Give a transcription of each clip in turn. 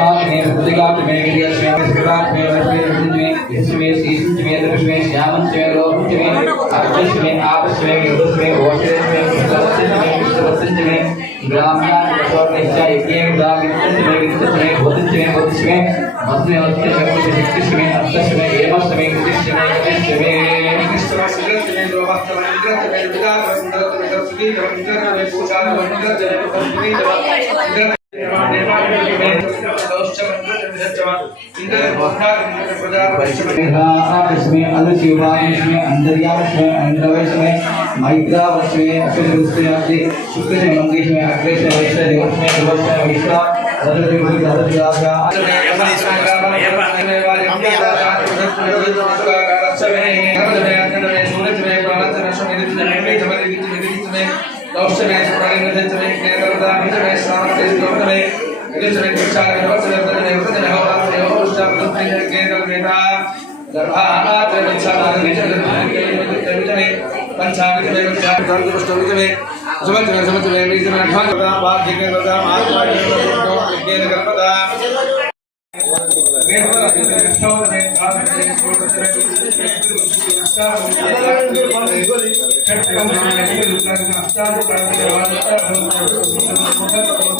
अस्मात् मे प्रतिगात् मे गिरियस् मे स्कृतात् मे वस्मे मे यस्य मे शीशं मे दृश्य मे श्यामं च मे लोकं च मे अर्चस् मे आपस् मे गिरदस् मे ओषधस् मे कृष्णवस्य मे कृष्णवस्य मे ग्राम्यान् प्रसोर्णश्च यज्ञेन ग्रामित्यं मे वित्तस् मे भूतं च मे भूतस् मे मस्मे वस्य मे कुशशिक्तिस् मे अर्थस् मे एमस् मे कृतिश्च मे कृतिश्च मे इसमें अलशिवास्मे अंतर्यास्मे अंडवस्मे मैत्रावस्मे अशुभस्मे शुक्र से मंगेश में अग्रे से वैश्य दिवस में दिवस में विश्वा रजत विभूति रजत देवतरे गणेशरे विचार देवतरे देवतरे देवता देवो शब्द प्रिय केरल वेदा गर्भात विचार विचार देवतरे पंचांग देवचार गंग दुष्ट में समझ में समझ में मेरी से ध्यान करता बात के करता आत्मा के करता के करता Thank you.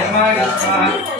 Terima kasih.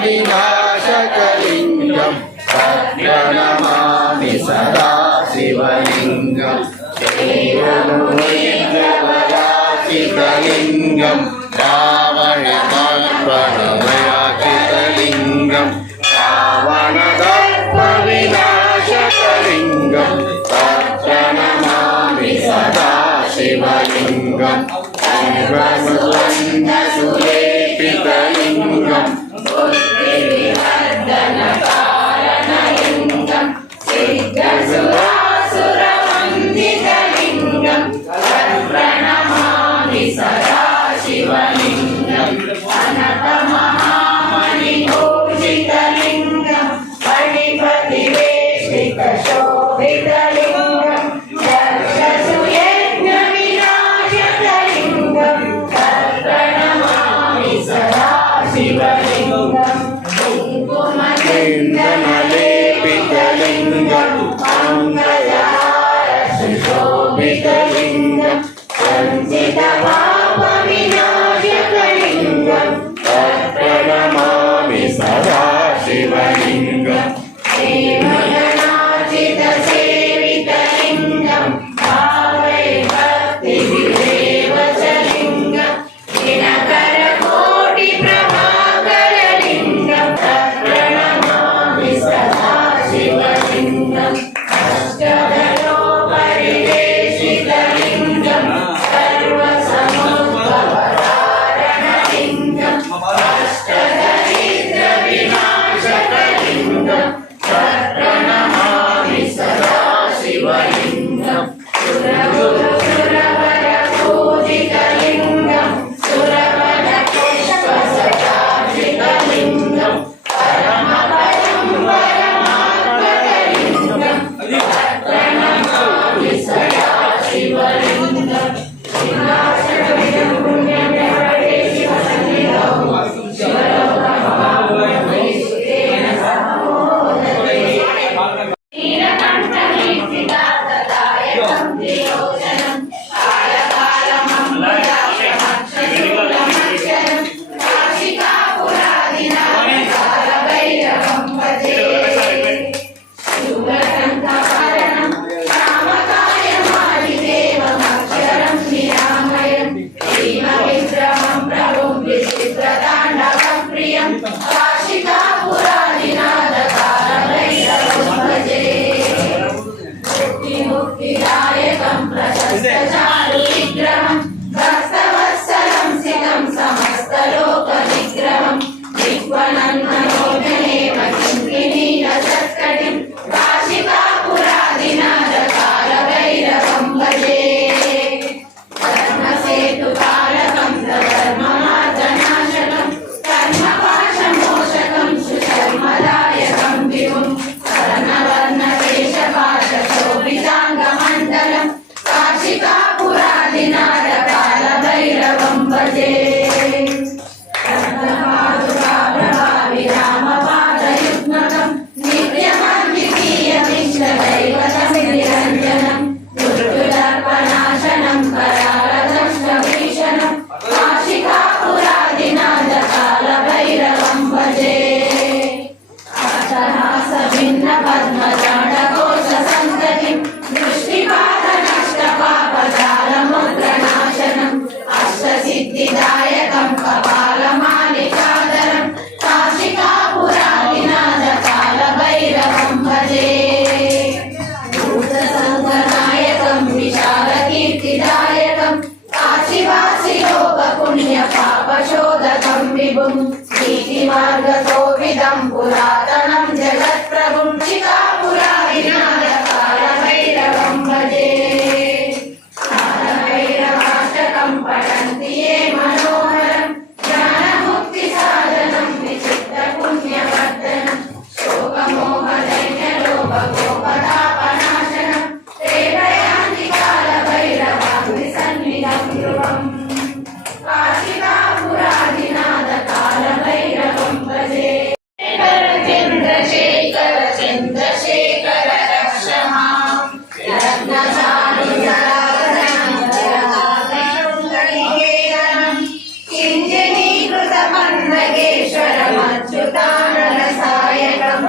विनाशकलिङ्गं प्रणमामि सदा शिवलिङ्गं शिवलिङ्गं रावणदर्पणमयाचितलिङ्गं रावणदर्पविनाशकलिङ्गं प्रणमामि सदा शिवलिङ्गं शिवमुद्रन्नसुलेपितलिङ्गम्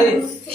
は。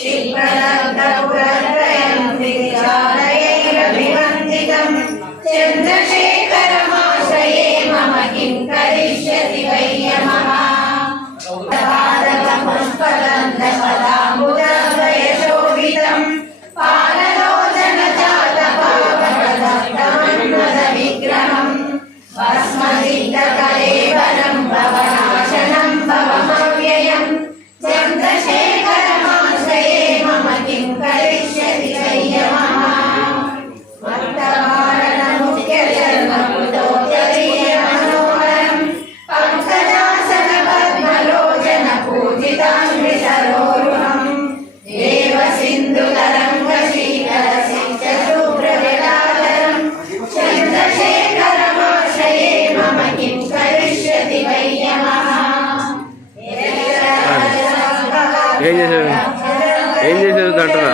అంటున్నా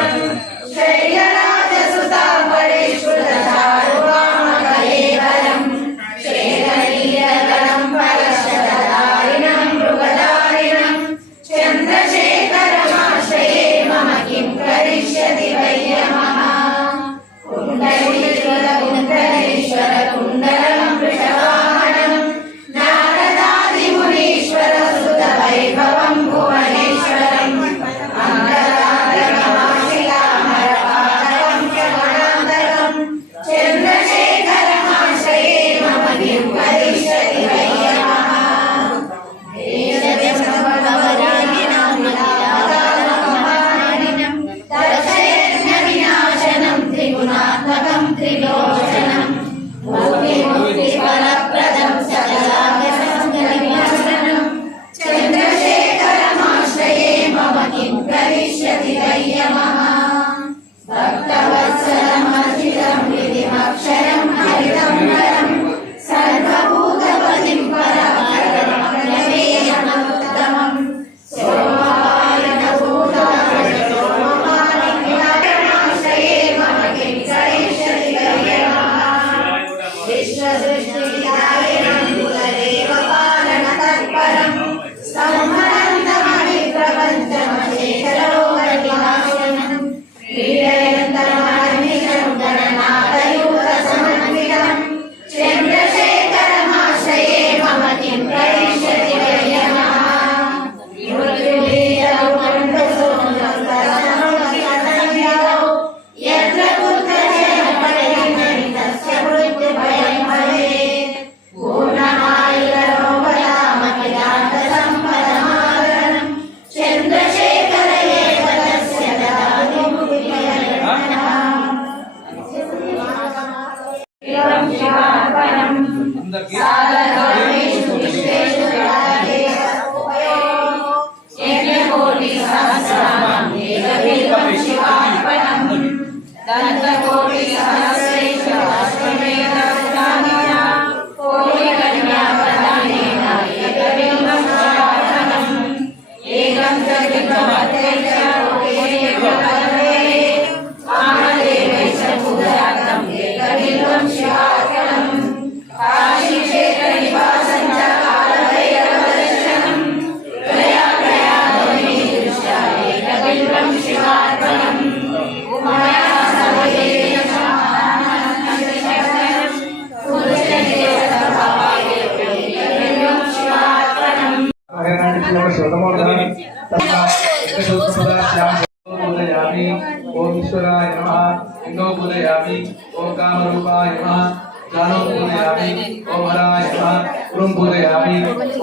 इंदो पूजयामि ओम कामरूपाय नमः। जानो पूजयामि ओम हराय नमः। उरुम पूजयामि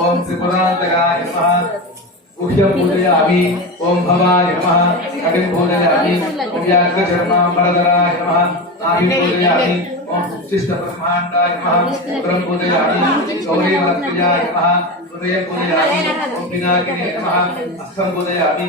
ओम त्रिपुरान्तकाय नमः। गुह्यं पूजयामि ओम भवाय नमः। कटिं पूजयामि ओम व्याघ्रचर्माम्बरधराय नमः। नाभिं पूजयामि ओम शिष्टब्रह्माण्डाय नमः। पुरं पूजयामि गौरीवरप्रियाय नमः। हृदयं पूजयामि ओम पिनाकिने नमः। हस्तं पूजयामि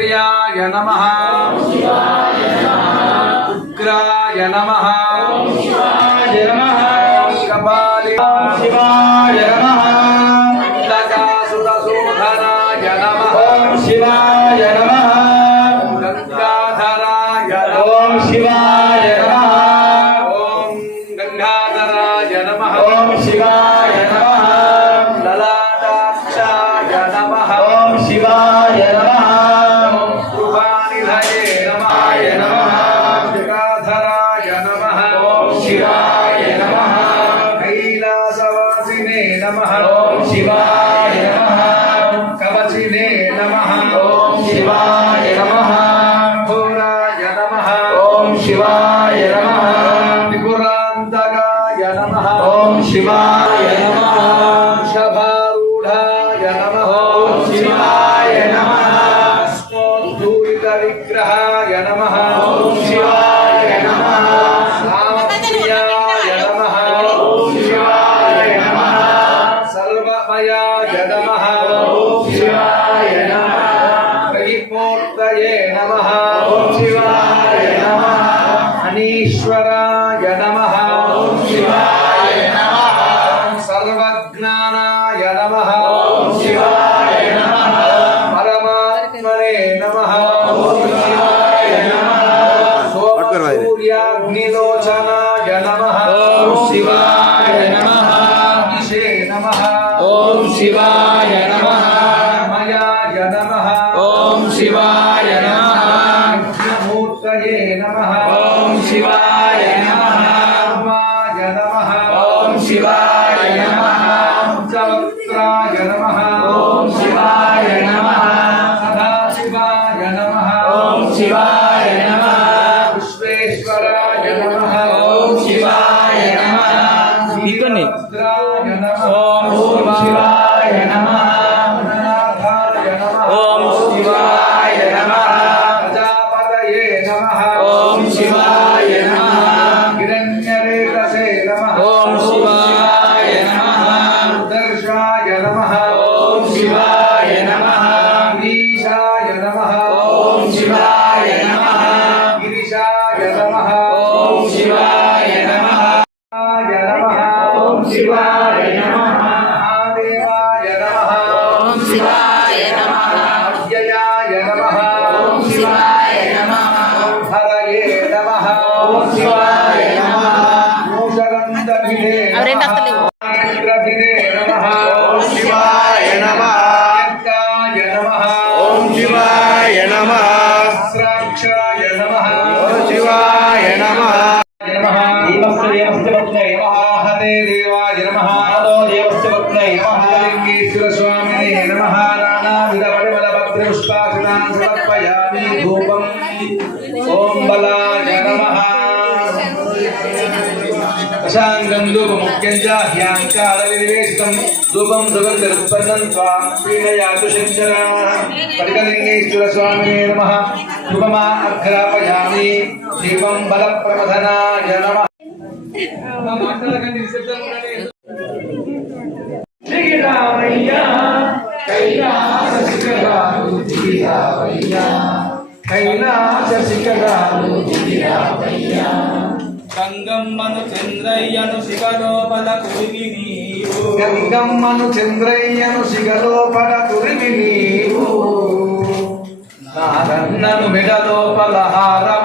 शिवाप्रियाय नमः। उग्राय नमः। शिवाय नमः। कैलासवासिने नमः प्रजापतये नमः ओम शिवाय देवस्य देवस्य पत्न्यै नमः। हते देवाय नमः। देवस्य नमः। लिङ्गेश्वर स्वामिने नमः। नानाविधपरिमलपत्रपुष्पाक्षितान् समर्पयामि धूपम्। ॐ बलाय नमः। प्रशान्तं धूपमुख्यं च ह्यां कालविनिवेशितं धूपं सुगन्धरुत्पन्नं त्वां प्रीणयातु शङ्कराः। पटिकलिङ्गेश्वर नमः। धूपमा अग्रापयामि दीपं बलप्रमथनाय नमः। గంగమ్మను చంద్రయ్యను శిఖలోపల కురివి నీవు. గంగమ్మను చంద్రయ్యను శిఖలోపల కురివి నారన్నను మెడలోపల హారం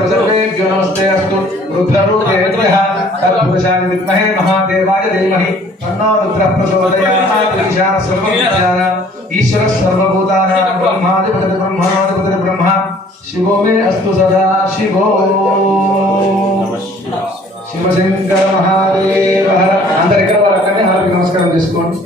सर्वेभ्यः नमस्ते अस्तु रुद्ररूपेभ्यः तत्पुरुषाय महादेवाय धीमहि तन्नो रुद्रः प्रचोदयात् ईश्वरः सर्वभूतानां मे अस्तु सदा शिवो శివశంకర మహాదేవ హర అందరు ఎక్కడ వాళ్ళు అక్కడనే హారతి నమస్కారం చేసుకోండి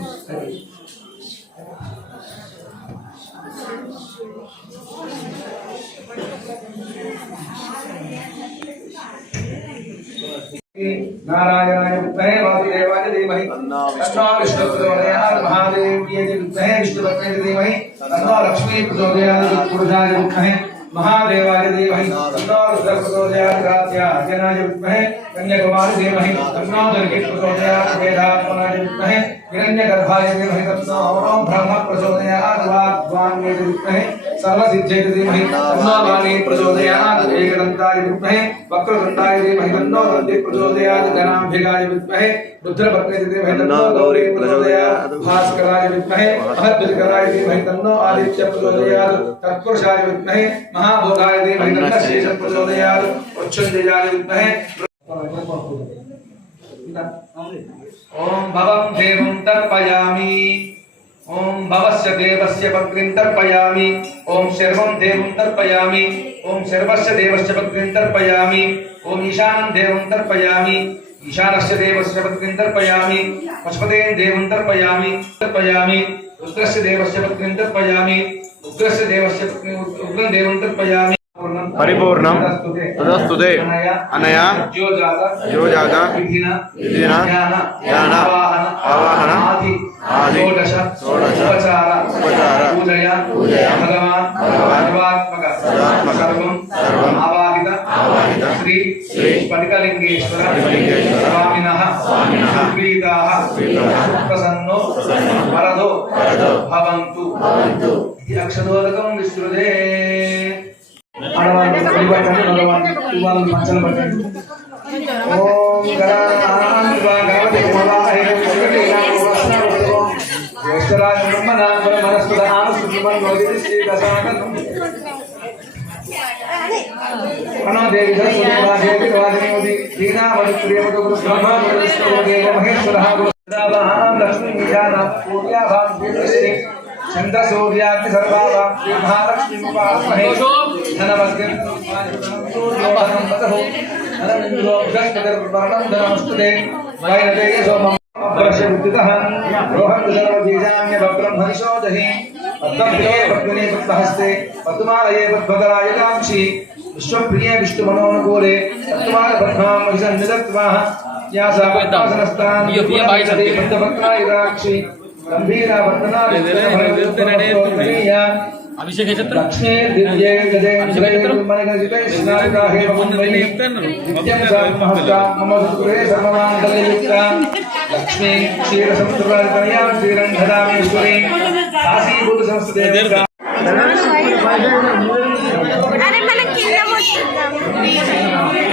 నారాయణాయ విద్మహే వాసుదేవాయ ధీమహి తన్నో విష్ణు ప్రచోదయాత్ మహాదేవ్యై విద్మహే విష్ణుపత్నే ధీమహి తన్నో లక్ష్మీ ప్రచోదయాత్ పురుషాయ విద్మహే महादेवाय धीमहि तन्नो रुद्रः प्रचोदयात् कात्यायनाय विद्महे कन्याकुमारी धीमहि तन्नो दुर्गे प्रचोदयात् वेदात्मनाय विद्महे हिरण्यगर्भाय धीमहि तन्नो ब्रह्म प्रचोदयात् वाग्वान्ये विद्महे सर्वसिद्धे धीमहि तन्नो वाणी प्रचोदयात् एकदन्ताय विद्महे वक्रतुण्डाय धीमहि तन्नो दन्ति प्रचोदयात् गणाम्बिकाय विद्महे रुद्रपत्ने धीमहि तन्नो गौरी प्रचोदयात् भास्कराय विद्महे महद्विकराय धीमहि तन्नो आदित्य प्रचोदयात् तत्पुरुषाय विद्महे महाभोगाय धीमहि तन्नो शेषं प्रचोदयात् उच्छुञ्जयाय विद्महे। ॐ भवं देवं तर्पयामि। ओम भवस्य देवस्य पत्नीं तर्पयामि ओम सर्वं देवं तर्पयामि ओम सर्वस्य देवस्य पत्नीं तर्पयामि ओम ईशानं देवं तर्पयामि ईशानस्य देवस्य पत्नीं तर्पयामि पशुपतेन देवं तर्पयामि। तर्पयामि रुद्रस्य देवस्य पत्नीं तर्पयामि उग्रस्य देवस्य पत्नीं उग्रं देवं तर्पयामि परिपूर्णं। तदस्तुते। अनया। योजात योजात विधिना। विधिना। ज्ञान। आवाहन। షోడశ ఉపచార ఉపచార పూజయ పూజయ భగవాన్ సర్వాత్మక సర్వం సర్వం ఆవాహిత ఆవాహిత శ్రీ శ్రీ స్ఫటికలింగేశ్వర స్ఫటికలింగేశ్వర స్వామినః స్వామినః సుప్రీతాః సుప్రీతాః ప్రసన్నో ప్రసన్నో వరదో వరదో భవంతు భవంతు ఇది అక్షదోదకం విశ్రుదే ఆడవాళ్ళు వడిపట్టండి మగవాళ్ళు ఇవాళ పంచలు పట్టండి ఓం గణాన్వా అక్షరాయ బ్రహ్మనామ మనస్సు ఆనసుమన్ నోదిరి శ్రీ దశాకం మనోదేవి సరస్వతి వాదినోది దీనా మధుప్రియమతో బ్రహ్మ మధుస్తో अभ्रक्ष उद्दितः रोहं सर्वबीजान्य ब्रह्मनिशोदहि पद्मप्रिये पद्मिने पद्महस्ते पद्मालये पद्मकरायकांक्षि विश्वप्रिये विष्णुमनोनुकूले पद्माल पद्मां विसन्निदत्वाः या सा पद्मासनस्तान् पद्मपत्रायुराक्षि पद्मपत्रायुराक्षि गम्भीरा वर्धना अभिषेक क्षेत्र अरे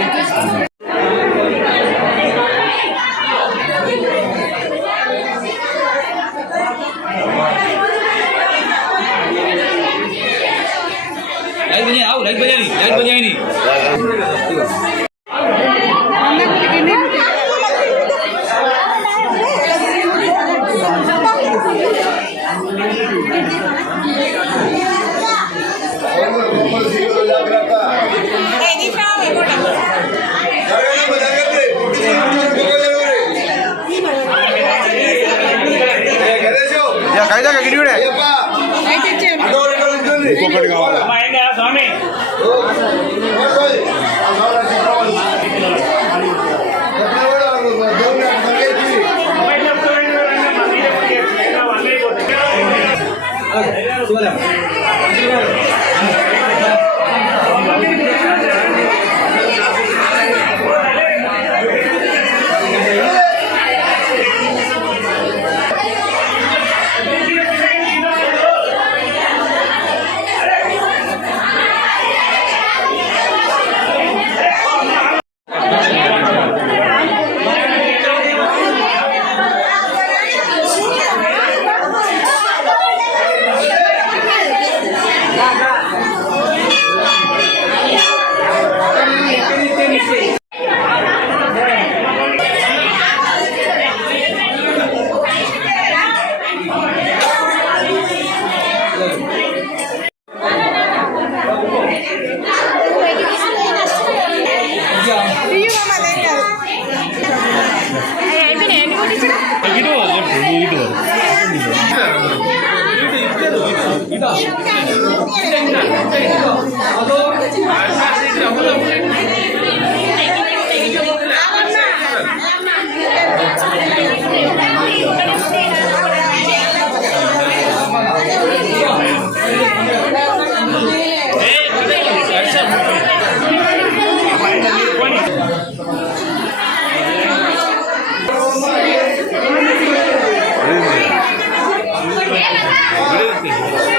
哎